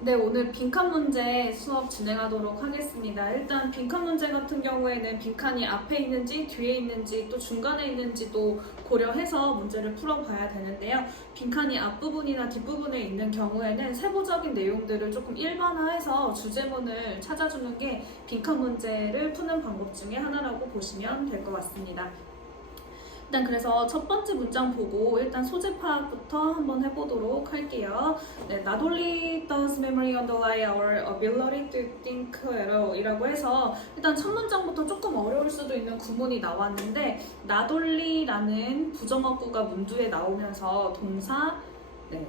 네, 오늘 빈칸 문제 수업 진행하도록 하겠습니다. 일단 빈칸 문제 같은 경우에는 빈칸이 앞에 있는지 뒤에 있는지 또 중간에 있는지도 고려해서 문제를 풀어봐야 되는데요. 빈칸이 앞부분이나 뒷부분에 있는 경우에는 세부적인 내용들을 조금 일반화해서 주제문을 찾아주는 게 빈칸 문제를 푸는 방법 중에 하나라고 보시면 될 것 같습니다. 일단 그래서 첫 번째 문장 보고 일단 소재 파악부터 한번 해보도록 할게요. 네, not only does memory underlie our ability to think 이라고 해서 일단 첫 문장부터 조금 어려울 수도 있는 구문이 나왔는데 not only라는 부정어구가 문두에 나오면서 동사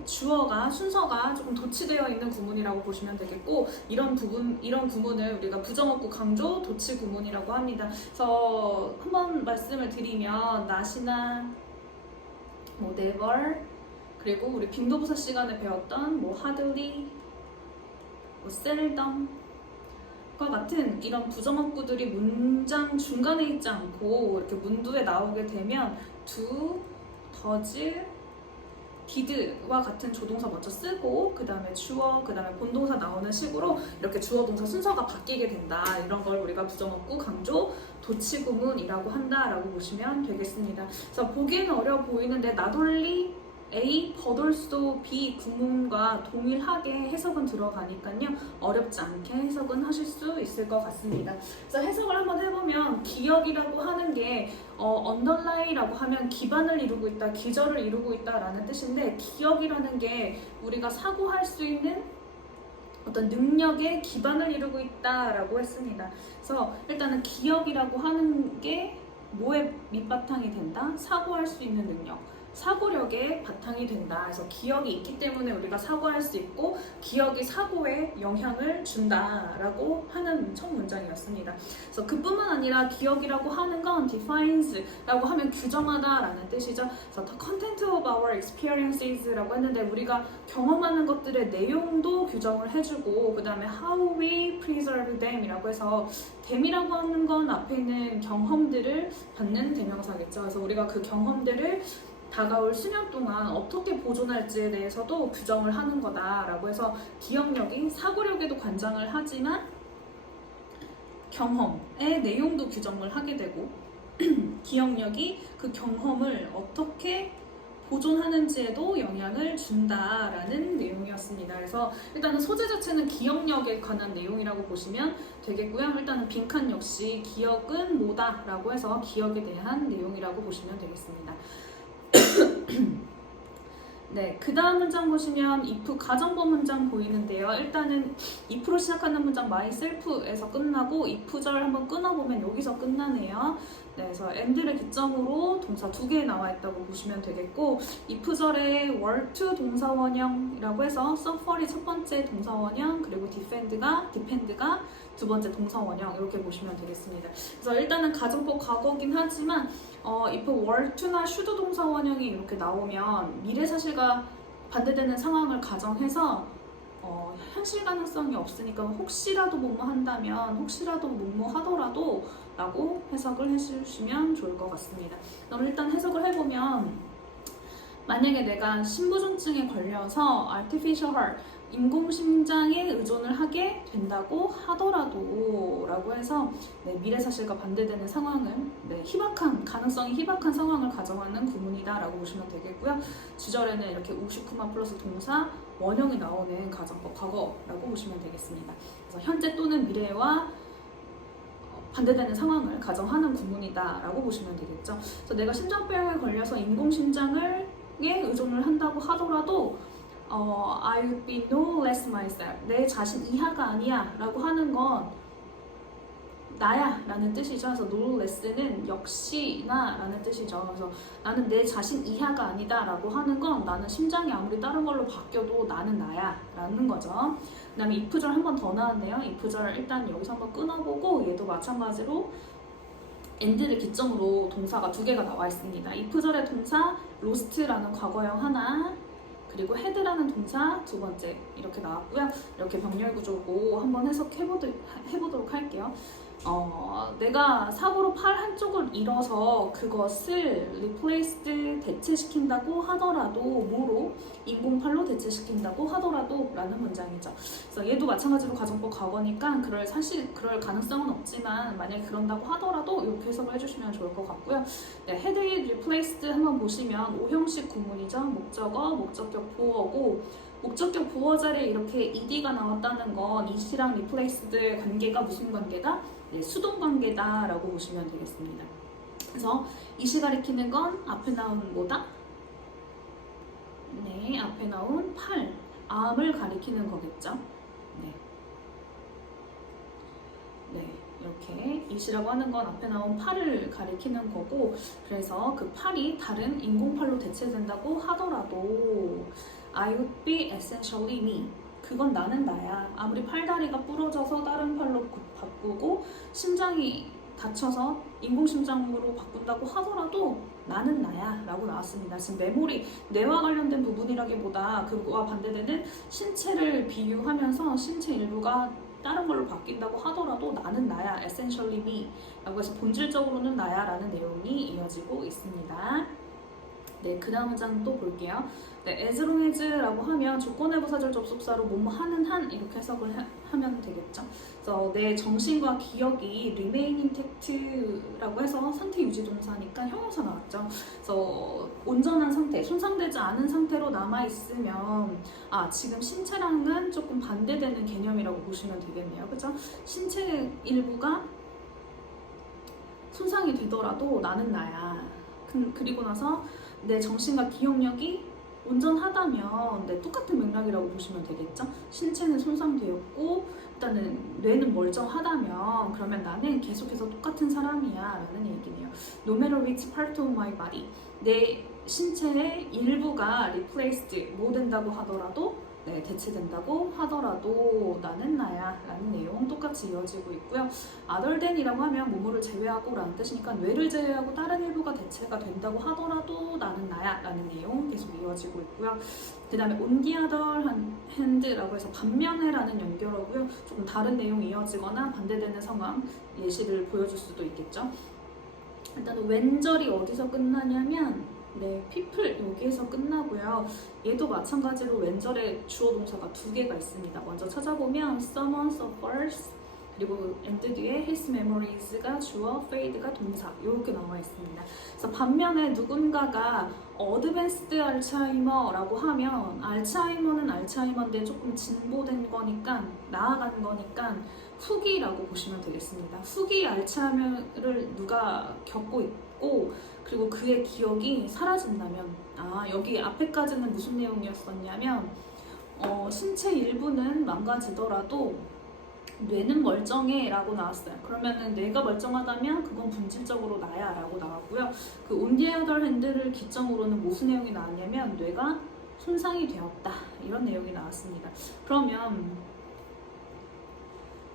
주어가 순서가 조금 도치되어 있는 구문이라고 보시면 되겠고 이런 구문을 우리가 부정어구 강조 도치 구문이라고 합니다. 그래서 한번 말씀을 드리면 not이나 never 그리고 우리 빈도부사 시간에 배웠던 hardly, seldom 과 같은 이런 부정어구들이 문장 중간에 있지 않고 이렇게 문두에 나오게 되면 do, does did와 같은 조동사 먼저 쓰고 그 다음에 주어, 그 다음에 본동사 나오는 식으로 이렇게 주어 동사 순서가 바뀌게 된다. 이런 걸 우리가 부정어구 강조 도치구문이라고 한다라고 보시면 되겠습니다. 그래서 보기에는 어려워 보이는데 not only A, but also B 구문과 동일하게 해석은 들어가니까요. 어렵지 않게 해석은 하실 수 있을 것 같습니다. 그래서 해석을 한번 해보면 기억이라고 하는 게 underlie라고 하면 기반을 이루고 있다, 기저를 이루고 있다라는 뜻인데 기억이라는 게 우리가 사고할 수 있는 어떤 능력의 기반을 이루고 있다라고 했습니다. 그래서 일단은 기억이라고 하는 게 뭐의 밑바탕이 된다? 사고할 수 있는 능력. 사고력의 바탕이 된다. 그래서 기억이 있기 때문에 우리가 사고할 수 있고 기억이 사고에 영향을 준다라고 하는 첫 문장이었습니다. 그래서 그뿐만 아니라 기억이라고 하는 건 defines라고 하면 규정하다라는 뜻이죠. 그래서 the content of our experiences라고 했는데 우리가 경험하는 것들의 내용도 규정을 해주고 그 다음에 how we preserve them이라고 해서 them이라고 하는 건 앞에 있는 경험들을 받는 대명사겠죠. 그래서 우리가 그 경험들을 다가올 수년 동안 어떻게 보존할지에 대해서도 규정을 하는 거다라고 해서 기억력이 사고력에도 관장을 하지만 경험의 내용도 규정을 하게 되고 기억력이 그 경험을 어떻게 보존하는지에도 영향을 준다라는 내용이었습니다. 그래서 일단은 소재 자체는 기억력에 관한 내용이라고 보시면 되겠고요. 일단은 빈칸 역시 기억은 뭐다라고 해서 기억에 대한 내용이라고 보시면 되겠습니다. 네, 그 다음 문장 보시면 if 가정법 문장 보이는데요. 일단은 if로 시작하는 문장 myself에서 끝나고 if절 한번 끊어보면 여기서 끝나네요. 네, 그래서 and를 기점으로 동사 2개 나와 있다고 보시면 되겠고 if절에 were to 동사 원형이라고 해서 suffer이 첫 번째 동사 원형 그리고 depend가 두 번째 동사 원형 이렇게 보시면 되겠습니다. 그래서 일단은 가정법 과거긴 하지만 if were to나 should 동사 원형이 이렇게 나오면 미래 사실과 반대되는 상황을 가정해서 현실 가능성이 없으니까 혹시라도 뭐뭐 한다면 혹시라도 뭐뭐 하더라도 라고 해석을 해주시면 좋을 것 같습니다. 그럼 일단 해석을 해보면 만약에 내가 신부전증에 걸려서 artificial heart 인공심장에 의존을 하게 된다고 하더라도 라고 해서 미래 사실과 반대되는 상황을 가능성이 희박한 상황을 가정하는 구문이다 라고 보시면 되겠고요. 주절에는 이렇게 우시쿠마 플러스 동사 원형이 나오는 가정법 과거라고 보시면 되겠습니다. 그래서 현재 또는 미래와 반대되는 상황을 가정하는 구문이다 라고 보시면 되겠죠. 그래서 내가 심장병에 걸려서 인공심장에 의존을 한다고 하더라도 I would be no less myself. 내 자신 이하가 아니야 라고 하는 건 나야 라는 뜻이죠. 그래서 no less는 역시나 라는 뜻이죠. 그래서 나는 내 자신 이하가 아니다 라고 하는 건 나는 심장이 아무리 다른 걸로 바뀌어도 나는 나야 라는 거죠. 그 다음에 if절 한 번 더 나왔네요. if절 일단 여기서 한번 끊어보고 얘도 마찬가지로 and를 기점으로 동사가 2개가 나와 있습니다. if절의 동사 lost라는 과거형 하나 그리고 had라는 동사 2번째 이렇게 나왔고요. 이렇게 병렬 구조고 한번 해석해보도록 할게요. 내가 사고로 팔 한쪽을 잃어서 그것을 replaced 대체시킨다고 하더라도 뭐로? 인공팔로 대체시킨다고 하더라도 라는 문장이죠. 그래서 얘도 마찬가지로 가정법 과거니까 사실 그럴 가능성은 없지만 만약에 그런다고 하더라도 이렇게 해석을 해주시면 좋을 것 같고요. 네, had it replaced 한번 보시면 O형식 구문이죠. 목적어, 목적격 보어고 목적격 보어 자리에 이렇게 ed가 나왔다는 건 it이랑 replaced의 관계가 무슨 관계다? 네, 수동 관계다라고 보시면 되겠습니다. 그래서 it이 가리키는 건 앞에 나온 뭐다? 네, 앞에 나온 팔, 암을 가리키는 거겠죠. 네, 이렇게 it이라고 하는 건 앞에 나온 팔을 가리키는 거고 그래서 그 팔이 다른 인공팔로 대체된다고 하더라도 I would be essentially me. 그건 나는 나야. 아무리 팔다리가 부러져서 다른 팔로 바꾸고 심장이 다쳐서 인공심장으로 바꾼다고 하더라도 나는 나야 라고 나왔습니다. 지금 메모리, 뇌와 관련된 부분이라기보다 그와 반대되는 신체를 비유하면서 신체 일부가 다른 걸로 바뀐다고 하더라도 나는 나야, essentially me 라고 해서 본질적으로는 나야 라는 내용이 이어지고 있습니다. 네, 그 다음 문장 또 볼게요. 네, as long as라고 하면 조건의 부사절 접속사로 뭐뭐 하는 한 이렇게 해석을 하면 되겠죠. 그래서 내 정신과 기억이 remain intact라고 해서 상태 유지 동사니까 형용사 나왔죠. 그래서 온전한 상태, 손상되지 않은 상태로 남아있으면 지금 신체랑은 조금 반대되는 개념이라고 보시면 되겠네요. 그죠? 신체 일부가 손상이 되더라도 나는 나야. 그리고 나서 내 정신과 기억력이 온전하다면 똑같은 맥락이라고 보시면 되겠죠. 신체는 손상되었고 일단은 뇌는 멀쩡하다면 그러면 나는 계속해서 똑같은 사람이야 라는 얘기네요. No matter which part of my body, 내 신체의 일부가 replaced, 뭐 된다고 하더라도 대체된다고 하더라도 나는 나야 라는 내용 똑같이 이어지고 있고요. other than이라고 하면 뭐뭐를 제외하고 라는 뜻이니까 뇌를 제외하고 다른 일부가 대체가 된다고 하더라도 나는 나야 라는 내용 계속 이어지고 있고요. 그 다음에 on the other hand라고 해서 반면에 라는 연결어고요. 조금 다른 내용이 이어지거나 반대되는 상황 예시를 보여줄 수도 있겠죠. 일단 왼절이 어디서 끝나냐면 people 여기에서 끝나고요. 얘도 마찬가지로 왼절에 주어 동사가 두 개가 있습니다. 먼저 찾아보면 someone suffers 그리고 and 뒤에 his memories가 주어, fade가 동사 이렇게 나와 있습니다. 그래서 반면에 누군가가 어드밴스드 알츠하이머라고 하면 알츠하이머는 알츠하이머인데 조금 진보된 거니까 나아간 거니까 후기라고 보시면 되겠습니다. 후기 알츠하이머를 누가 겪고 있고 그리고 그의 기억이 사라진다면 여기 앞에까지는 무슨 내용이었었냐면 신체 일부는 망가지더라도 뇌는 멀쩡해 라고 나왔어요. 그러면은 뇌가 멀쩡하다면 그건 본질적으로 나야 라고 나왔고요. 그 on the other hand를 기점으로는 무슨 내용이 나왔냐면 뇌가 손상이 되었다 이런 내용이 나왔습니다. 그러면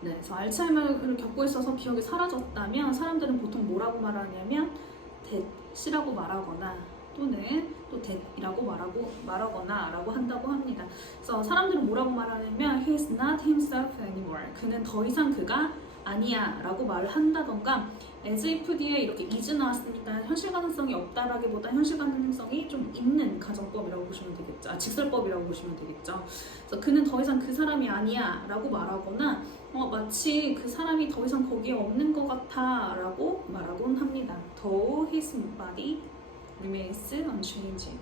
그래서 알츠하이머를 겪고 있어서 기억이 사라졌다면 사람들은 보통 뭐라고 말하냐면 dead이라고 말하거나 또는 또 dead이라고 말하거나 라고 한다고 합니다. 그래서 사람들은 뭐라고 말하냐면 He's not himself anymore. 그는 더 이상 그가 아니야 라고 말을 한다던가 as if 뒤에 이렇게 is 나왔으니까 현실 가능성이 없다라기보다 현실 가능성이 좀 있는 가정법이라고 보시면 되겠죠. 직설법이라고 보시면 되겠죠. 그래서 그는 더 이상 그 사람이 아니야 라고 말하거나 마치 그 사람이 더 이상 거기에 없는 것 같아 라고 말하곤 합니다. Though his body remains unchanged.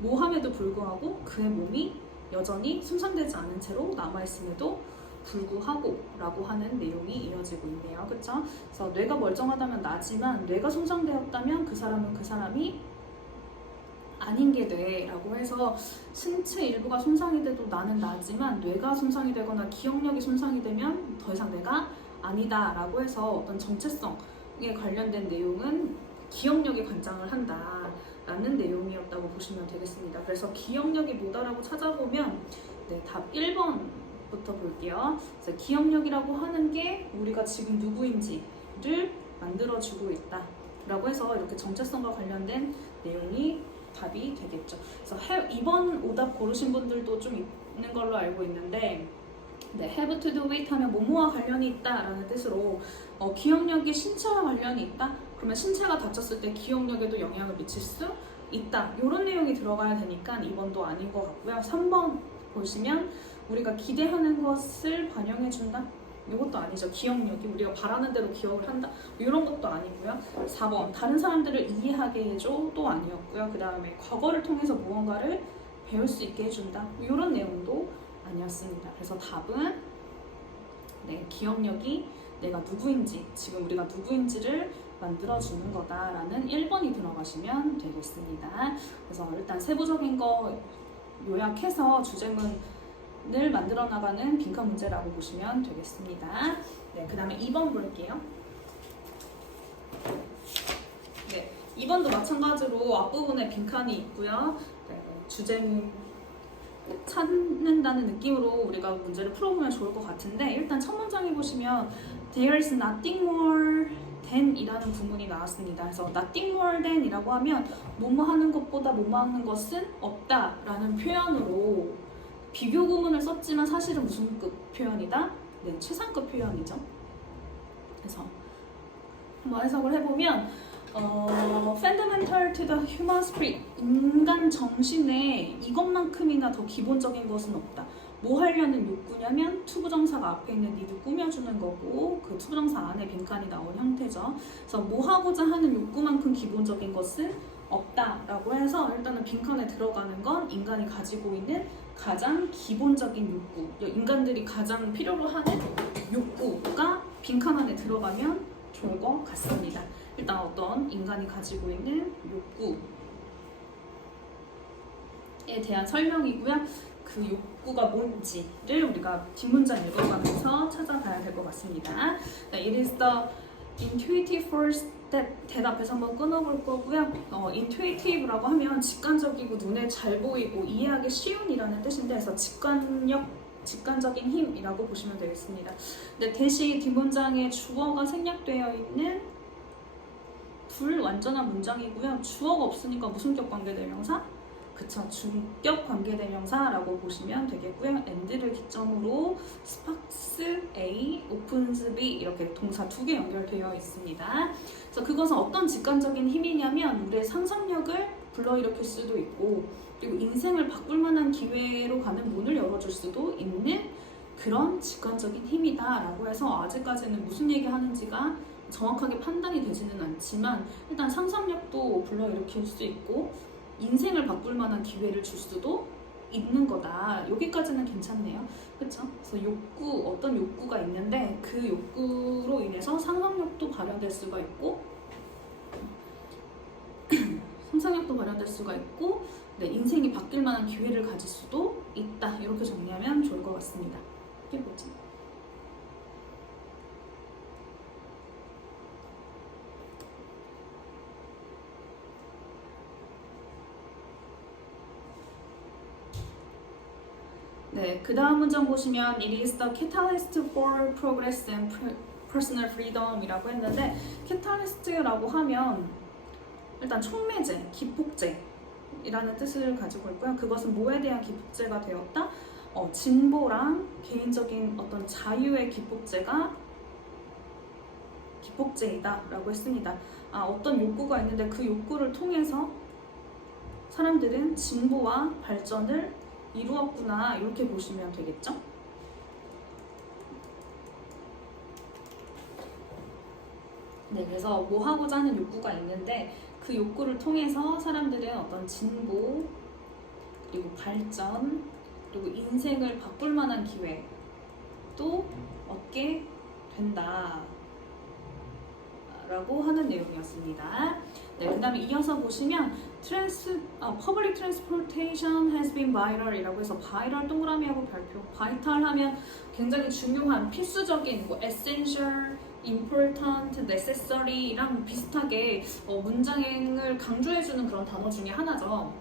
모함에도 불구하고 그의 몸이 여전히 손상되지 않은 채로 남아있음에도 불구하고 라고 하는 내용이 이어지고 있네요. 그쵸? 그래서 뇌가 멀쩡하다면 나지만 뇌가 손상되었다면 그 사람은 그 사람이 아닌 게 돼 라고 해서 신체 일부가 손상이 돼도 나는 나지만 뇌가 손상이 되거나 기억력이 손상이 되면 더 이상 내가 아니다 라고 해서 어떤 정체성에 관련된 내용은 기억력이 관장을 한다 라는 내용이었다고 보시면 되겠습니다. 그래서 기억력이 뭐다라고 찾아보면 답 1번부터 볼게요. 그래서 기억력이라고 하는 게 우리가 지금 누구인지를 만들어주고 있다 라고 해서 이렇게 정체성과 관련된 내용이 답이 되겠죠. 그래서 2번 오답 고르신 분들도 좀 있는 걸로 알고 있는데 네, have to do with 하면 뭐뭐와 관련이 있다라는 뜻으로 기억력이 신체와 관련이 있다? 그러면 신체가 다쳤을 때 기억력에도 영향을 미칠 수 있다. 이런 내용이 들어가야 되니까 2번도 아닌 것 같고요. 3번 보시면 우리가 기대하는 것을 반영해준다? 이것도 아니죠. 기억력이 우리가 바라는 대로 기억을 한다. 이런 것도 아니고요. 4번 다른 사람들을 이해하게 해줘 또 아니었고요. 그 다음에 과거를 통해서 무언가를 배울 수 있게 해준다. 이런 내용도 아니었습니다. 그래서 답은 네, 기억력이 내가 누구인지, 지금 우리가 누구인지를 만들어주는 거다라는 1번이 들어가시면 되겠습니다. 그래서 일단 세부적인 거 요약해서 주제문을 만들어 나가는 빈칸 문제라고 보시면 되겠습니다. 네, 그 다음에 2번 볼게요. 네, 2번도 마찬가지로 앞부분에 빈칸이 있고요. 네, 주제문 찾는다는 느낌으로 우리가 문제를 풀어보면 좋을 것 같은데 일단 첫 문장에 보시면 There's nothing more than 이라는 구문이 나왔습니다. 그래서 nothing more than 이라고 하면 뭐뭐 하는 것보다 뭐뭐 하는 것은 없다 라는 표현으로 비교 구문을 썼지만 사실은 무슨 급 표현이다? 네, 최상급 표현이죠. 그래서 한번 해석을 해보면 fundamental to the human spirit 인간 정신에 이것만큼이나 더 기본적인 것은 없다. 뭐 하려는 욕구냐면 투부정사가 앞에 있는 need를 꾸며주는 거고 그 투부정사 안에 빈칸이 나온 형태죠. 그래서 뭐 하고자 하는 욕구만큼 기본적인 것은 없다라고 해서 일단은 빈칸에 들어가는 건 인간이 가지고 있는 가장 기본적인 욕구, 인간들이 가장 필요로 하는 욕구가 빈칸 안에 들어가면 좋을 것 같습니다. 일단 어떤 인간이 가지고 있는 욕구에 대한 설명이고요. 그 욕구가 뭔지를 우리가 뒷문장 읽어가면서 찾아봐야 될 것 같습니다. It is the intuitive first step. 대답해서 한번 끊어볼 거고요. intuitive라고 하면 직관적이고 눈에 잘 보이고 이해하기 쉬운이라는 뜻인데 그래서 직관적인 힘이라고 보시면 되겠습니다. 근데 대신 뒷문장에 주어가 생략되어 있는 불완전한 문장이고요. 주어가 없으니까 무슨격 관계대명사? 그쵸, 중격 관계대명사라고 보시면 되겠고요. and를 기점으로 sparks A, opens B 이렇게 동사 2개 연결되어 있습니다. 그래서 그것은 어떤 직관적인 힘이냐면 우리의 상상력을 불러일으킬 수도 있고 그리고 인생을 바꿀 만한 기회로 가는 문을 열어줄 수도 있는 그런 직관적인 힘이다 라고 해서 아직까지는 무슨 얘기 하는지가 정확하게 판단이 되지는 않지만 일단 상상력도 불러일으킬 수 있고 인생을 바꿀 만한 기회를 줄 수도 있는 거다. 여기까지는 괜찮네요. 그렇죠? 그래서 어떤 욕구가 있는데 그 욕구로 인해서 상상력도 발현될 수가 있고 네, 인생이 바뀔 만한 기회를 가질 수도 있다. 이렇게 정리하면 좋을 것 같습니다. 이게 뭐지? 네, 그 다음 문장 보시면 It is the catalyst for progress and personal freedom 이라고 했는데 catalyst라고 하면 일단 촉매제, 기폭제이라는 뜻을 가지고 있고요. 그것은 뭐에 대한 기폭제가 되었다? 진보랑 개인적인 어떤 자유의 기폭제이다 라고 했습니다. 어떤 욕구가 있는데 그 욕구를 통해서 사람들은 진보와 발전을 이루었구나 이렇게 보시면 되겠죠? 네, 그래서 뭐 하고자 하는 욕구가 있는데 그 욕구를 통해서 사람들은 어떤 진보 그리고 발전 그리고 인생을 바꿀 만한 기회도 얻게 된다 라고 하는 내용이었습니다. 네, 그 다음에 이어서 보시면 Public transportation has been viral 이라고 해서 viral 동그라미하고 별표 vital 하면 굉장히 중요한 필수적인 essential, important, necessary랑 비슷하게 문장을 강조해주는 그런 단어 중에 하나죠.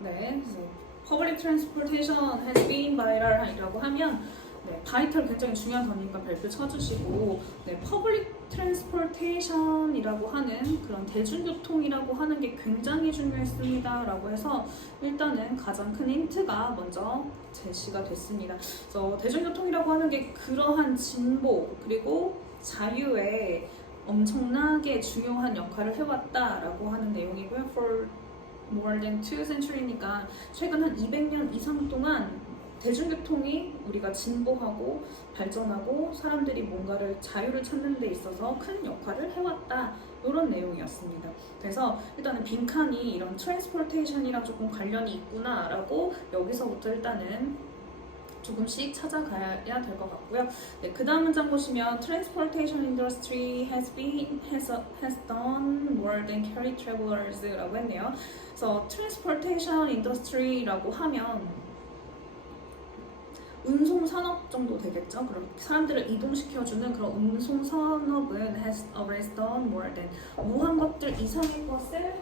네, 그래서 Public transportation has been viral 이라고 하면 네, 바이탈 굉장히 중요한 단어니까 별표 쳐주시고, 네, 퍼블릭 트랜스포테이션이라고 하는 그런 대중교통이라고 하는 게 굉장히 중요했습니다 라고 해서 일단은 가장 큰 힌트가 먼저 제시가 됐습니다. 그래서 대중교통이라고 하는 게 그러한 진보 그리고 자유에 엄청나게 중요한 역할을 해왔다라고 하는 내용이고요. For more than 2century니까 최근 한 200년 이상 동안 대중교통이 우리가 진보하고 발전하고 사람들이 뭔가를 자유를 찾는 데 있어서 큰 역할을 해왔다 이런 내용이었습니다. 그래서 일단은 빈칸이 이런 트랜스포테이션이랑 조금 관련이 있구나 라고 여기서부터 일단은 조금씩 찾아가야 될 것 같고요. 네, 그 다음 문장 보시면 Transportation industry has done more than carry travelers 라고 했네요. 그래서 Transportation industry라고 하면 운송 산업 정도 되겠죠. 그럼 사람들을 이동시켜주는 그런 운송 산업은 has always done more than 무한 것들 이상의 것을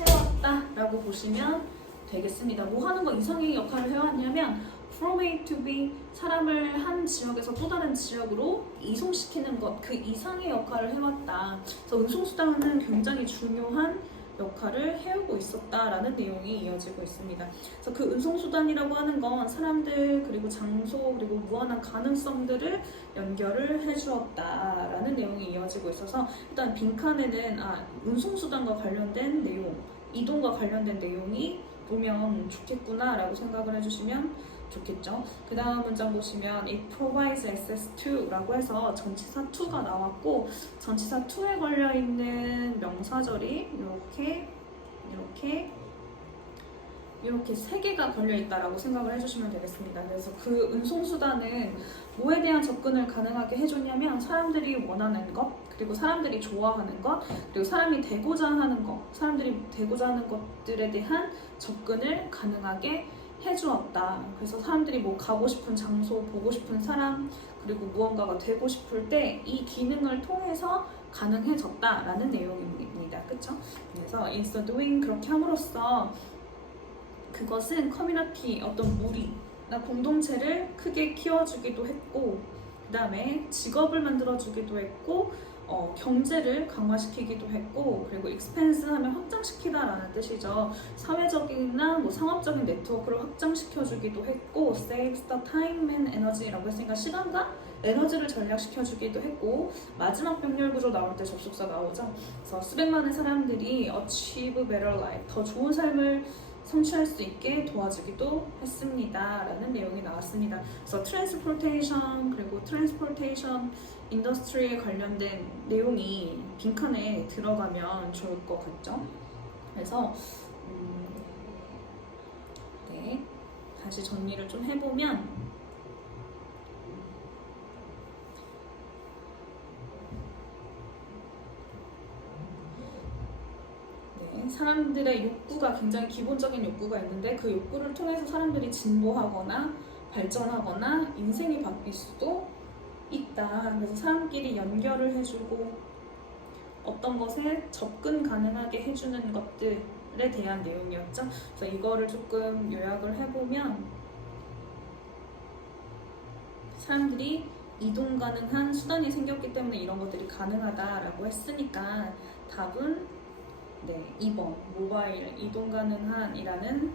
해왔다라고 보시면 되겠습니다. 뭐 하는 거 이상의 역할을 해왔냐면 from A to B 사람을 한 지역에서 또 다른 지역으로 이송시키는 것 그 이상의 역할을 해왔다. 그래서 운송수단은 굉장히 중요한 역할을 해오고 있었다라는 내용이 이어지고 있습니다. 그래서 그 운송수단이라고 하는 건 사람들 그리고 장소 그리고 무한한 가능성들을 연결을 해주었다라는 내용이 이어지고 있어서 일단 빈칸에는 운송수단과 관련된 내용, 이동과 관련된 내용이 보면 좋겠구나 라고 생각을 해주시면 좋겠죠. 그 다음 문장 보시면 It provides access to 라고 해서 전치사 to가 나왔고 전치사 to에 걸려있는 명사절이 이렇게 세 개가 걸려있다라고 생각을 해주시면 되겠습니다. 그래서 그 운송수단은 뭐에 대한 접근을 가능하게 해줬냐면 사람들이 원하는 것 그리고 사람들이 좋아하는 것 그리고 사람들이 되고자 하는 것들에 대한 접근을 가능하게 해주었다. 그래서 사람들이 뭐 가고 싶은 장소, 보고 싶은 사람, 그리고 무언가가 되고 싶을 때 이 기능을 통해서 가능해졌다라는 내용입니다. 그쵸? 그래서 in so doing 그렇게 함으로써 그것은 커뮤니티, 어떤 무리나 공동체를 크게 키워주기도 했고 그 다음에 직업을 만들어주기도 했고 경제를 강화시키기도 했고 그리고 expanse 하면 확장시키다라는 뜻이죠. 사회적이나 뭐 상업적인 네트워크를 확장시켜주기도 했고 saves the time and energy라고 했으니까 시간과 에너지를 절약시켜주기도 했고 마지막 병렬 구조 나올 때 접속사 나오죠. 그래서 수백만의 사람들이 achieve better life, 더 좋은 삶을 성취할 수 있게 도와주기도 했습니다 라는 내용이 나왔습니다. 그래서 트랜스포테이션 그리고 트랜스포테이션 인더스트리에 관련된 내용이 빈칸에 들어가면 좋을 것 같죠. 그래서 네, 다시 정리를 좀 해보면 사람들의 욕구가 굉장히 기본적인 욕구가 있는데 그 욕구를 통해서 사람들이 진보하거나 발전하거나 인생이 바뀔 수도 있다. 그래서 사람끼리 연결을 해주고 어떤 것에 접근 가능하게 해주는 것들에 대한 내용이었죠. 그래서 이거를 조금 요약을 해보면 사람들이 이동 가능한 수단이 생겼기 때문에 이런 것들이 가능하다라고 했으니까 답은 네, 2번 모바일 이동 가능한 이라는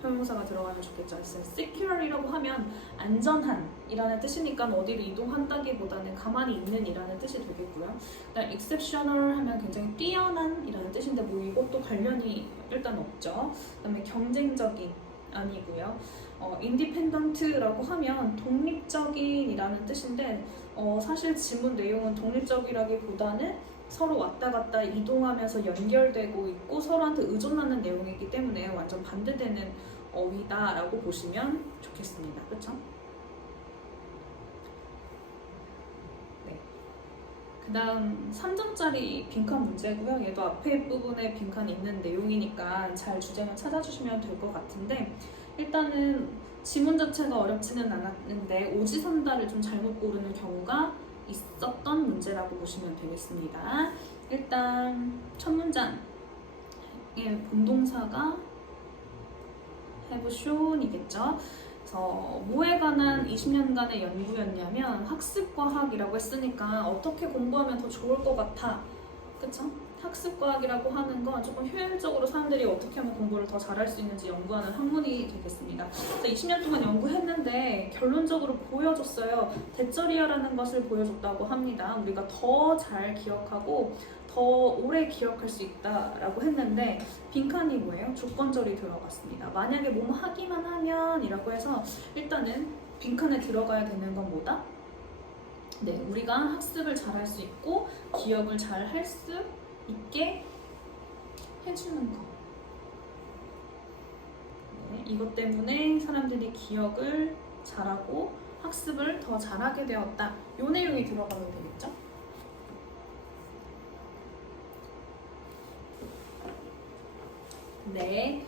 형용사가 들어가면 좋겠죠. secure이라고 하면 안전한 이라는 뜻이니까 어디를 이동한다기보다는 가만히 있는 이라는 뜻이 되겠고요. 그다음 exceptional 하면 굉장히 뛰어난 이라는 뜻인데 뭐 이것도 관련이 일단 없죠. 그다음에 경쟁적인 아니고요. independent라고 하면 독립적인 이라는 뜻인데 사실 지문 내용은 독립적이라기보다는 서로 왔다 갔다 이동하면서 연결되고 있고 서로한테 의존하는 내용이기 때문에 완전 반대되는 어휘다라고 보시면 좋겠습니다. 그렇죠? 네. 그 다음 3점짜리 빈칸 문제고요. 얘도 앞에 부분에 빈칸이 있는 내용이니까 잘 주제만 찾아주시면 될 것 같은데 일단은 지문 자체가 어렵지는 않았는데 오지선다를 좀 잘못 고르는 경우가 있었던 문제라고 보시면 되겠습니다. 일단 첫 문장의 본동사가 have shown이겠죠. 그래서 뭐에 관한 20년간의 연구였냐면 학습과학이라고 했으니까 어떻게 공부하면 더 좋을 것 같아. 그쵸? 학습과학이라고 하는 건 조금 효율적으로 사람들이 어떻게 하면 공부를 더 잘할 수 있는지 연구하는 학문이 되겠습니다. 20년 동안 연구했는데 결론적으로 보여줬어요. 대절이어라는 것을 보여줬다고 합니다. 우리가 더 잘 기억하고 더 오래 기억할 수 있다라고 했는데 빈칸이 뭐예요? 조건절이 들어갔습니다. 만약에 뭐뭐 하기만 하면 이라고 해서 일단은 빈칸에 들어가야 되는 건 뭐다? 네, 우리가 학습을 잘 할 수 있고 기억을 잘 할 수 있게 해주는 거. 네, 이것 때문에 사람들이 기억을 잘하고 학습을 더 잘하게 되었다. 요 내용이 들어가면 되겠죠? 네,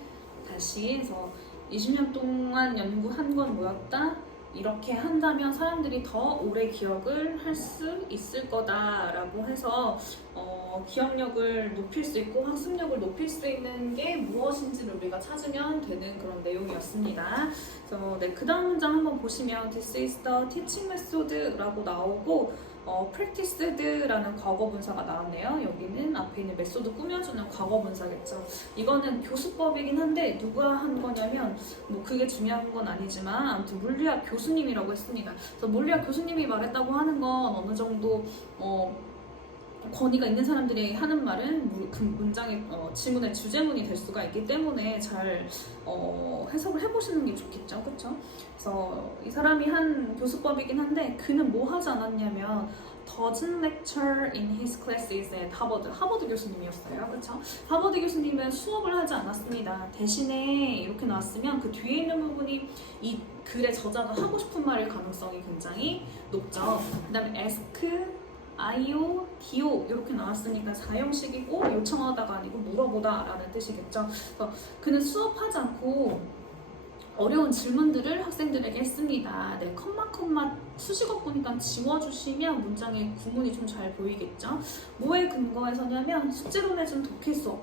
다시 해서 20년 동안 연구한 건 뭐였다? 이렇게 한다면 사람들이 더 오래 기억을 할 수 있을 거다라고 해서 기억력을 높일 수 있고 학습력을 높일 수 있는 게 무엇인지를 우리가 찾으면 되는 그런 내용이었습니다. 그래서 네, 그 다음 문장 한번 보시면 This is the teaching method라고 나오고 practiced라는 과거 분사가 나왔네요. 여기는 앞에 있는 메소드 꾸며주는 과거 분사겠죠. 이거는 교수법이긴 한데 누가 한 거냐면 뭐 그게 중요한 건 아니지만 아무튼 물리학 교수님이라고 했습니다. 그래서 물리학 교수님이 말했다고 하는 건 어느 정도 권위가 있는 사람들이 하는 말은 그 문장의 지문의 주제문이 될 수가 있기 때문에 잘 해석을 해보시는 게 좋겠죠, 그렇죠? 그래서 이 사람이 한 교수법이긴 한데 그는 뭐 하지 않았냐면 doesn't lecture in his classes at 하버드 교수님이었어요, 그렇죠? 하버드 교수님은 수업을 하지 않았습니다. 대신에 이렇게 나왔으면 그 뒤에 있는 부분이 이 글의 저자가 하고 싶은 말일 가능성이 굉장히 높죠. 그다음에 ask IO, DO 이렇게 나왔으니까 사형식이고 요청하다가 아니고 물어보다 라는 뜻이겠죠. 그래서 그는 수업하지 않고 어려운 질문들을 학생들에게 했습니다. 네, 컴마 수식어 보니까 지워주시면 문장의 구문이 좀 잘 보이겠죠. 뭐에 근거해서냐면 숙제로 내준 독해 수업,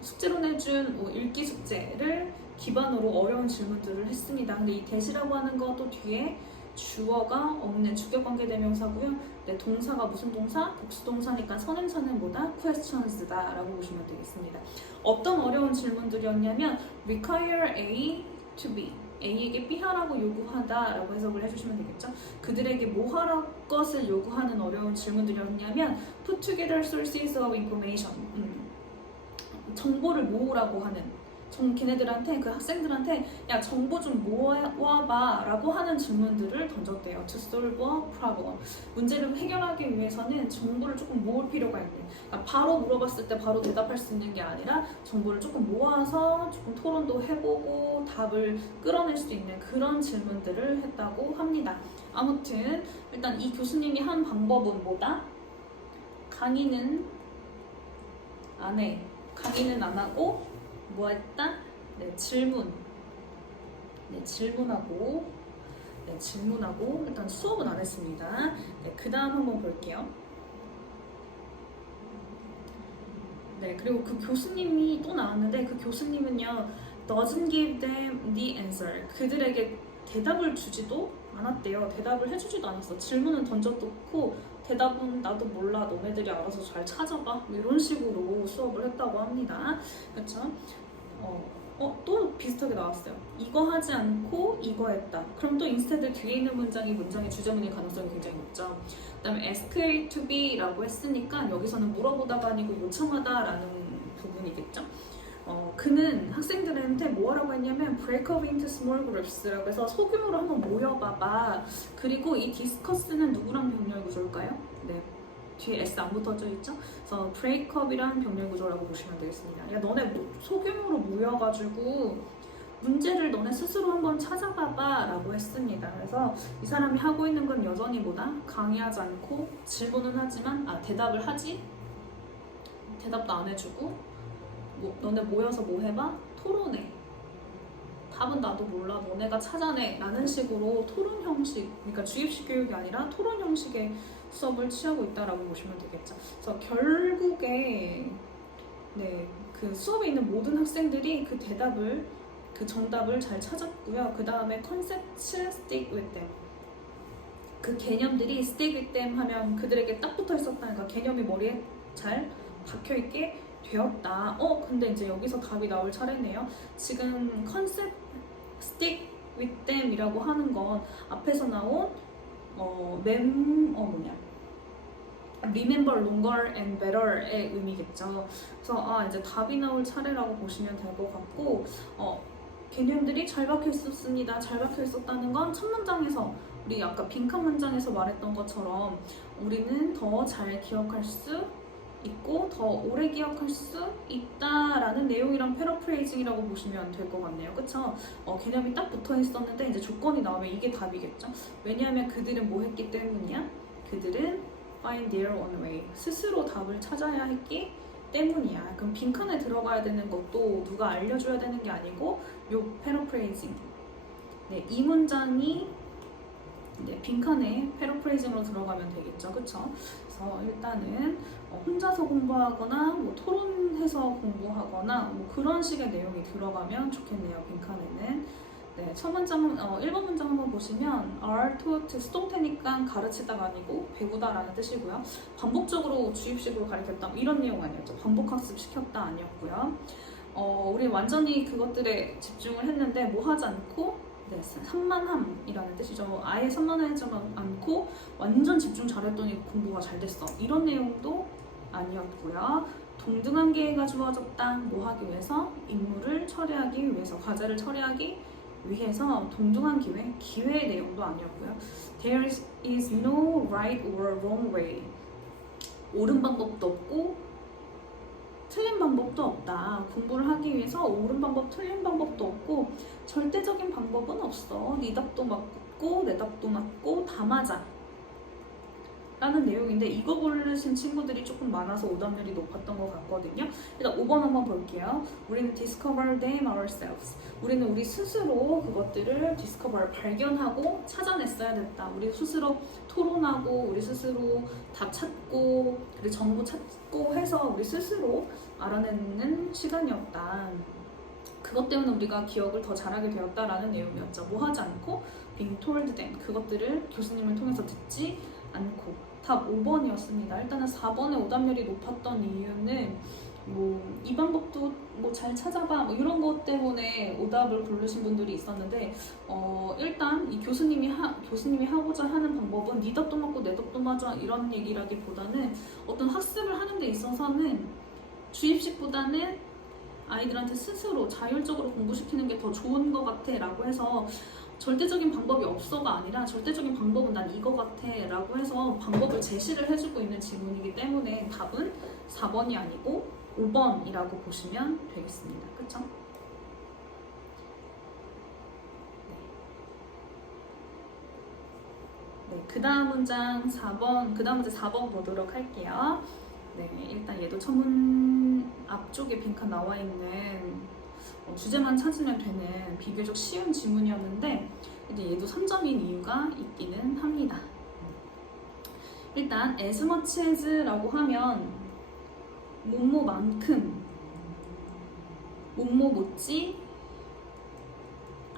숙제로 내준 읽기 숙제를 기반으로 어려운 질문들을 했습니다. 근데 이 대시라고 하는 것도 뒤에 주어가 없는 주격관계대명사고요. 네, 동사가 무슨 동사? 복수동사니까 선행사는 뭐다? questions다 라고 보시면 되겠습니다. 어떤 어려운 질문들이었냐면 require A to B A에게 B 하라고 요구하다 라고 해석을 해주시면 되겠죠. 그들에게 뭐 하라 것을 요구하는 어려운 질문들이었냐면 put together sources of information 정보를 모으라고 하는 걔네들한테 그 학생들한테 야 정보 좀 모아봐 라고 하는 질문들을 던졌대요. To solve a problem 문제를 해결하기 위해서는 정보를 조금 모을 필요가 있는 그러니까 바로 물어봤을 때 바로 대답할 수 있는 게 아니라 정보를 조금 모아서 조금 토론도 해보고 답을 끌어낼 수 있는 그런 질문들을 했다고 합니다. 아무튼 일단 이 교수님이 한 방법은 뭐다? 강의는 안 하고 뭐 했다? 네, 질문하고 일단 수업은 안 했습니다. 네, 그 다음 한번 볼게요. 네, 그리고 그 교수님이 또 나왔는데 그 교수님은요 doesn't give them the answer 그들에게 대답을 주지도 않았대요. 대답을 해주지도 않았어. 질문은 던져놓고 대답은 나도 몰라 너네들이 알아서 잘 찾아봐 이런 식으로 수업을 했다고 합니다. 그렇죠? 또 비슷하게 나왔어요. 이거 하지 않고 이거 했다. 그럼 또 instead 뒤에 있는 문장의 주제문일 가능성이 굉장히 높죠. 그 다음에 ask A to B 라고 했으니까 여기서는 물어보다가 아니고 요청하다 라는 부분이겠죠. 그는 학생들한테 뭐 하라고 했냐면 break up into small groups 라고 해서 소규모로 한번 모여봐봐. 그리고 이 discuss는 누구랑 병렬 구조일까요? 네, 뒤에 S 안 붙어져 있죠? 그래서 break up이랑 병렬 구조라고 보시면 되겠습니다. 야 너네 소규모로 모여가지고 문제를 너네 스스로 한번 찾아봐봐 라고 했습니다. 그래서 이 사람이 하고 있는 건 여전히 뭐다? 강의하지 않고 질문은 하지만 대답을 하지? 대답도 안 해주고 너네 모여서 뭐 해봐? 토론해. 답은 나도 몰라. 너네가 찾아내. 라는 식으로 토론 형식, 그러니까 주입식 교육이 아니라 토론 형식의 수업을 취하고 있다라고 보시면 되겠죠. 그래서 결국에 그 수업에 있는 모든 학생들이 그 대답을 그 정답을 잘 찾았고요. 그 다음에 concepts stick with them. 그 개념들이 stick with them 하면 그들에게 딱 붙어 있었다니까 개념이 머리에 잘 박혀 있게 되었다. 근데 이제 여기서 답이 나올 차례네요. 지금 concept stick with them 이라고 하는 건 앞에서 나온 remember longer and better의 의미겠죠. 그래서 이제 답이 나올 차례라고 보시면 될 것 같고 개념들이 잘 박혀 있었습니다. 잘 박혀 있었다는 건 첫 문장에서 우리 아까 빈칸 문장에서 말했던 것처럼 우리는 더 잘 기억할 수 있고 더 오래 기억할 수 있다라는 내용이랑 패러프레이징이라고 보시면 될 것 같네요. 그쵸? 개념이 딱 붙어 있었는데 이제 조건이 나오면 이게 답이겠죠. 왜냐하면 그들은 뭐 했기 때문이야? 그들은 find their own way. 스스로 답을 찾아야 했기 때문이야. 그럼 빈칸에 들어가야 되는 것도 누가 알려줘야 되는 게 아니고 요 패러프레이징. 네, 이 문장이 빈칸에 패러프레이징으로 들어가면 되겠죠. 그쵸? 그래서 일단은 혼자서 공부하거나 뭐 토론해서 공부하거나 뭐 그런 식의 내용이 들어가면 좋겠네요. 빈칸에는. 네, 첫 문장, 1번 문장 한번 보시면 are taught, 수동태니까 가르치다가 아니고 배우다라는 뜻이고요. 반복적으로 주입식으로 가르쳤다 이런 내용 아니었죠. 반복학습 시켰다 아니었고요. 우리 완전히 그것들에 집중을 했는데 뭐 하지 않고 산만함이라는 뜻이죠. 아예 산만하지 않고 완전 집중 잘했더니 공부가 잘 됐어. 이런 내용도 아니었고요. 동등한 기회가 주어졌다. 뭐 하기 위해서? 임무를 처리하기 위해서, 과제를 처리하기 위해서 동등한 기회의 내용도 아니었고요. There is no right or wrong way. 옳은 방법도 없고 틀린 방법도 없다. 공부를 하기 위해서 옳은 방법, 틀린 방법도 없고 절대적인 방법은 없어. 네 답도 맞고 내 답도 맞고 다 맞아. 라는 내용인데 이거 고르신 친구들이 조금 많아서 오답률이 높았던 것 같거든요. 일단 5번 한번 볼게요. 우리는 discover them ourselves. 우리는 우리 스스로 그것들을 discover, 발견하고 찾아냈어야 됐다. 우리 스스로 토론하고 우리 스스로 답 찾고 그리고 정보 찾고 해서 우리 스스로 알아내는 시간이었다. 그것 때문에 우리가 기억을 더 잘하게 되었다라는 내용이었죠. 뭐 하지 않고 being told them. 그것들을 교수님을 통해서 듣지 않고. 답 5번이었습니다. 일단은 4번에 오답률이 높았던 이유는 이 방법도 잘 찾아봐 이런 것 때문에 오답을 고르신 분들이 있었는데 일단 이 교수님이 하고자 하는 방법은 네 답도 맞고 내 답도 맞아 이런 얘기라기보다는 어떤 학습을 하는 데 있어서는 주입식보다는 아이들한테 스스로 자율적으로 공부시키는 게 더 좋은 것 같아 라고 해서 절대적인 방법이 없어가 아니라 절대적인 방법은 난 이거 같아 라고 해서 방법을 제시를 해주고 있는 지문이기 때문에 답은 4번이 아니고 5번이라고 보시면 되겠습니다. 그쵸? 네, 그 다음 문장 4번 보도록 할게요. 네, 일단 얘도 천문 앞쪽에 빈칸 나와 있는 주제만 찾으면 되는 비교적 쉬운 지문이었는데 이제 얘도 3점인 이유가 있기는 합니다. 일단 as much as라고 하면 뭐뭐만큼 뭐뭐 못지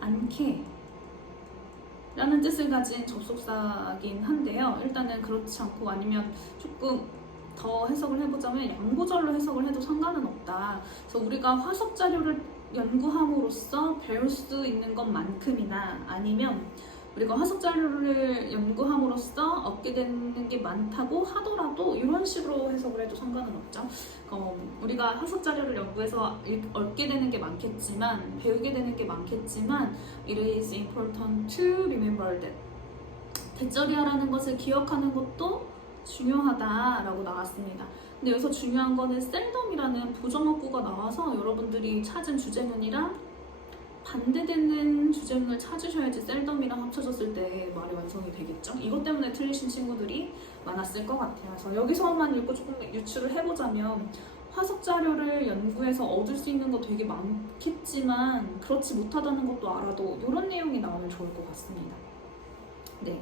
않게 라는 뜻을 가진 접속사긴 한데요. 일단은 그렇지 않고 아니면 조금 더 해석을 해보자면 양보절로 해석을 해도 상관은 없다. 그래서 우리가 화석 자료를 연구함으로써 배울 수 있는 것만큼이나 아니면 우리가 화석 자료를 연구함으로써 얻게 되는 게 많다고 하더라도 이런 식으로 해석을 해도 상관은 없죠. 우리가 화석 자료를 연구해서 얻게 되는 게 많겠지만 배우게 되는 게 많겠지만 it is important to remember that 대절이야라는 것을 기억하는 것도 중요하다라고 나왔습니다. 근데 여기서 중요한 거는 셀덤이라는 부정어구가 나와서 여러분들이 찾은 주제문이랑 반대되는 주제문을 찾으셔야지 셀덤이랑 합쳐졌을 때 말이 완성이 되겠죠. 이것 때문에 틀리신 친구들이 많았을 것 같아요. 그래서 여기서만 읽고 조금 유추를 해보자면 화석 자료를 연구해서 얻을 수 있는 거 되게 많겠지만 그렇지 못하다는 것도 알아도 이런 내용이 나오면 좋을 것 같습니다. 네.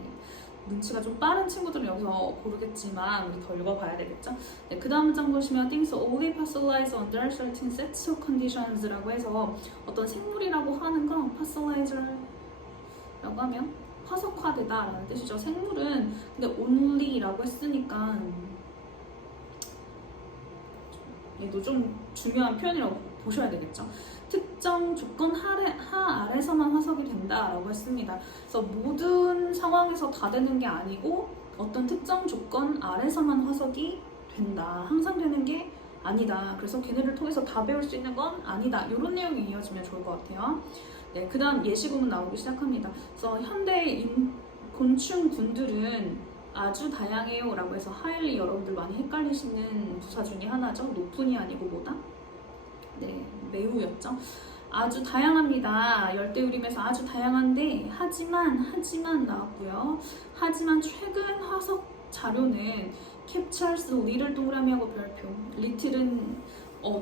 눈치가 좀 빠른 친구들은 여기서 고르겠지만 우리 더 읽어봐야 되겠죠? 네, 그 다음 문장 보시면 things only fossilize under certain sets of conditions라고 해서 어떤 생물이라고 하는 건 fossilize라고 하면 화석화되다라는 뜻이죠. 생물은 근데 only라고 했으니까 얘도 좀 중요한 표현이라고 보셔야 되겠죠. 특정 조건 하 아래서만 화석이 된다라고 했습니다. 그래서 모든 상황에서 다 되는 게 아니고 어떤 특정 조건 아래서만 화석이 된다. 항상 되는 게 아니다. 그래서 걔네를 통해서 다 배울 수 있는 건 아니다. 이런 내용이 이어지면 좋을 것 같아요. 네, 그 다음 예시구문 나오기 시작합니다. 그래서 현대 곤충군들은 아주 다양해요 라고 해서 하일리 여러분들 많이 헷갈리시는 부사 중에 하나죠. 높은이 아니고 뭐다? 네, 매우였죠. 아주 다양합니다. 열대우림에서 아주 다양한데 하지만 나왔고요. 하지만 최근 화석 자료는 captures little 동그라미하고 별표. little은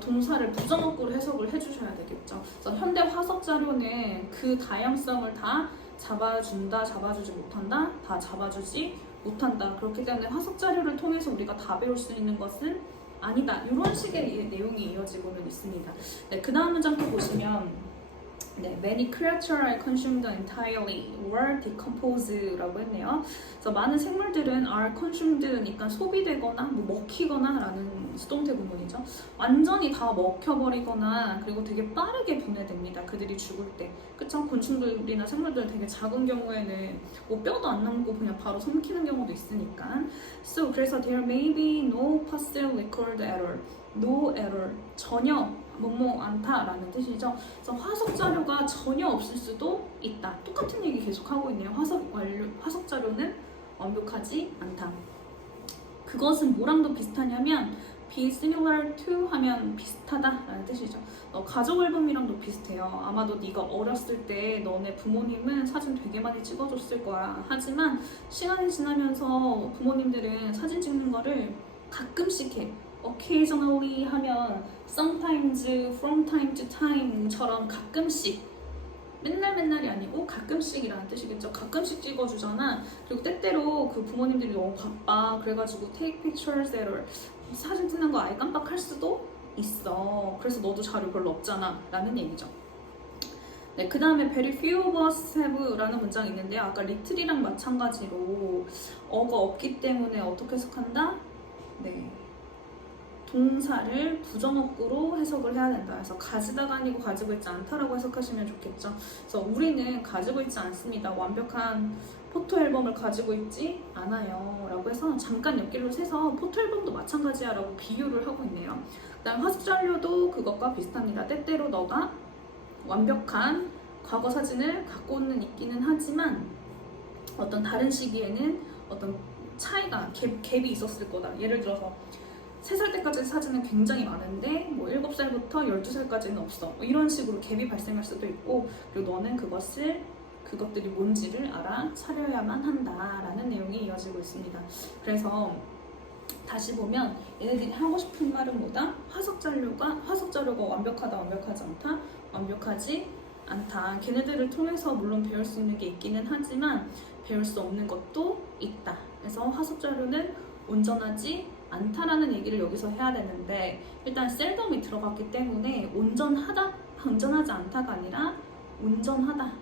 동사를 부정어구로 해석을 해주셔야 되겠죠. 그래서 현대 화석 자료는 그 다양성을 다 잡아준다, 잡아주지 못한다, 다 잡아주지 못한다. 그렇기 때문에 화석 자료를 통해서 우리가 다 배울 수 있는 것은 아니다. 이런 식의 내용이 이어지고는 있습니다. 네, 그 다음 문장 또 보시면 네, many creatures are consumed entirely or decompose라고 했네요. 그래서 많은 생물들은 are consumed니까 소비되거나 뭐 먹히거나라는 수동태 구문이죠. 완전히 다 먹혀버리거나 그리고 되게 빠르게 분해됩니다. 그들이 죽을 때. 그쵸? 곤충들이나 생물들 되게 작은 경우에는 뭐 뼈도 안 남고 그냥 바로 삼키는 경우도 있으니까. So 그래서 there may be no fossil record at all. No error. 전혀 뭐뭐 않다라는 뜻이죠. 그래서 화석 자료가 전혀 없을 수도 있다. 똑같은 얘기 계속 하고 있네요. 화석 자료는 완벽하지 않다. 그것은 뭐랑도 비슷하냐면 be similar to 하면 비슷하다라는 뜻이죠. 가족 앨범이랑도 비슷해요. 아마도 네가 어렸을 때 너네 부모님은 사진 되게 많이 찍어줬을 거야. 하지만 시간이 지나면서 부모님들은 사진 찍는 거를 가끔씩 해. occasionally 하면 sometimes, from time to time처럼 가끔씩 맨날이 아니고 가끔씩이라는 뜻이겠죠. 가끔씩 찍어주잖아. 그리고 때때로 그 부모님들이 너무 바빠. 그래가지고 take pictures at 사진 찍는 거 아예 깜빡할 수도 있어. 그래서 너도 자료 별로 없잖아 라는 얘기죠. 네, 그 다음에 very few of us have 라는 문장이 있는데요. 아까 little이랑 마찬가지로 어가 없기 때문에 어떻게 해석한다? 네, 동사를 부정어구로 해석을 해야 된다. 그래서 가지다가 아니고 가지고 있지 않다라고 해석하시면 좋겠죠. 그래서 우리는 가지고 있지 않습니다. 완벽한 포토 앨범을 가지고 있지 않아요. 라고 해서 잠깐 옆길로 세서 포토 앨범도 마찬가지야 라고 비유를 하고 있네요. 그 다음 화석 자료도 그것과 비슷합니다. 때때로 너가 완벽한 과거 사진을 갖고는 있기는 하지만 어떤 다른 시기에는 어떤 차이가, 갭이 있었을 거다. 예를 들어서 3살 때까지 사진은 굉장히 많은데 뭐 7살부터 12살까지는 없어. 뭐 이런 식으로 갭이 발생할 수도 있고 그리고 너는 그것들이 뭔지를 알아차려야만 한다라는 내용이 이어지고 있습니다. 그래서 다시 보면 얘네들이 하고 싶은 말은 뭐다? 화석 자료가 완벽하다, 완벽하지 않다, 완벽하지 않다. 걔네들을 통해서 물론 배울 수 있는 게 있기는 하지만 배울 수 없는 것도 있다. 그래서 화석 자료는 온전하지 않다라는 얘기를 여기서 해야 되는데 일단 셀덤이 들어갔기 때문에 온전하지 않다가 아니라 온전하다.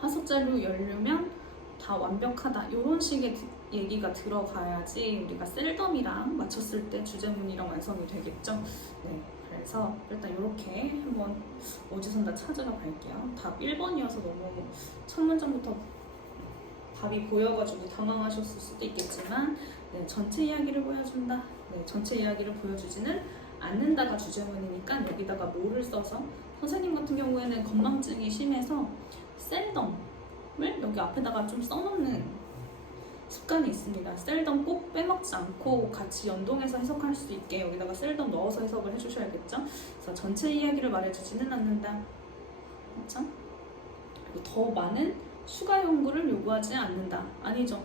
화석 자료 열려면 다 완벽하다. 이런 식의 얘기가 들어가야지 우리가 셀덤이랑 맞췄을 때 주제문이랑 완성이 되겠죠. 네, 그래서 일단 이렇게 한번 어디선가 찾으러 갈게요. 답 1번이어서 너무 첫 문장부터 답이 보여가지고 당황하셨을 수도 있겠지만 네, 전체 이야기를 보여준다. 네, 전체 이야기를 보여주지는 않는다가 주제문이니까 여기다가 뭐를 써서 선생님 같은 경우에는 건망증이 심해서 셀덤을 여기 앞에다가 좀 써놓는 습관이 있습니다. 셀덤 꼭 빼먹지 않고 같이 연동해서 해석할 수 있게 여기다가 셀덤 넣어서 해석을 해주셔야겠죠. 그래서 전체 이야기를 말해주지는 않는다. 그렇죠? 그리고 더 많은 추가 연구를 요구하지 않는다. 아니죠.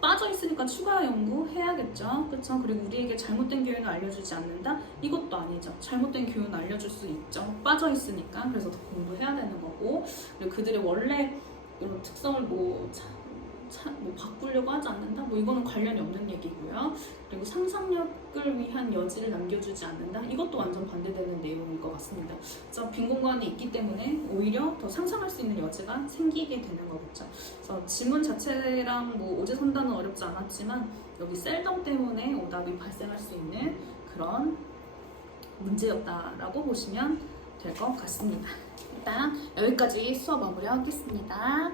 빠져있으니까 추가 연구해야겠죠. 그렇죠? 그리고 우리에게 잘못된 교훈을 알려주지 않는다? 이것도 아니죠. 잘못된 교훈을 알려줄 수 있죠. 빠져있으니까. 그래서 더 공부해야 되는 거고 그리고 그들의 원래 이런 특성을 뭐 바꾸려고 하지 않는다? 뭐 이거는 관련이 없는 얘기고요. 그리고 상상력을 위한 여지를 남겨주지 않는다? 이것도 완전 반대되는 내용일 것 같습니다. 그래서 빈 공간이 있기 때문에 오히려 더 상상할 수 있는 여지가 생기게 되는 거겠죠. 그래서 지문 자체랑 뭐 오제선단은 어렵지 않았지만 여기 셀덤 때문에 오답이 발생할 수 있는 그런 문제였다라고 보시면 될 것 같습니다. 일단 여기까지 수업 마무리하겠습니다.